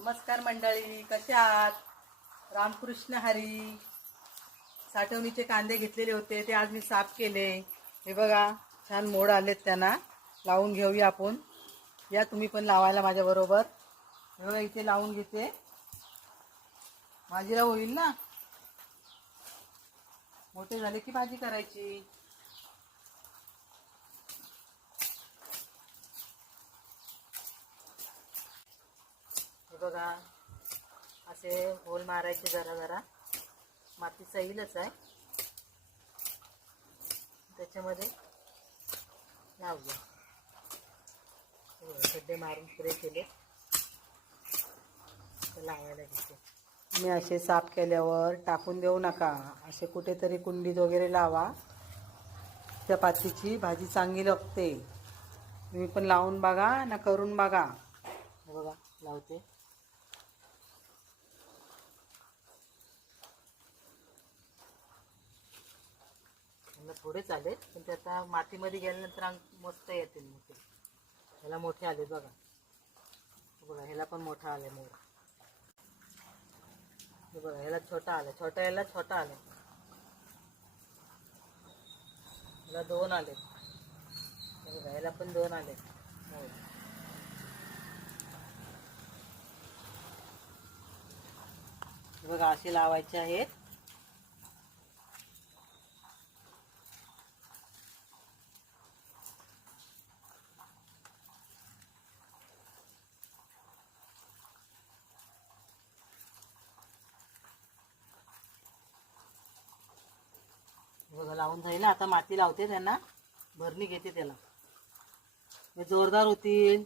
नमस्कार मंडळी कशा आहात? रामकृष्ण हरी. साठवणीचे कांदे घेतलेले होते ते आज मी साफ केले. हे बघा छान मोड आलेत त्यांना. लावून घेऊया आपण. या तुम्ही पण लावायला माझ्याबरोबर हे बघा इथे लावून घेते. भाजीला होईल ना? मोठे झाले की भाजी करायची? बघा असे होल मारायचे जरा जरा. माती सैलच आहे. त्याच्यामध्ये लावूया. हे खड्डे मारून पुरे केले. लावायला घेते. तुम्ही असे साफ केल्यावर टाकून देऊ नका. असे कुठेतरी कुंडीत वगैरे लावा. त्या पातीची भाजी चांगली लागते. तुम्ही पण लावून बघा ना करून बघा. हे बघा लावते. त्यांना थोडेच आले पण ते आता मातीमध्ये गेल्यानंतर मस्त येतील मोठे. ह्याला मोठे आले बघा. बघा ह्याला पण मोठा आले मोर. हे बघा ह्याला छोटा आला. छोटा याला छोटा आले. ह्याला दोन आले. बघा ह्याला पण दोन आले. मोर. बघा असे लावायचे आहेत. लावून जाईल. आता माती लावते त्यांना. भरणी घेते त्याला. हे जोरदार होतील.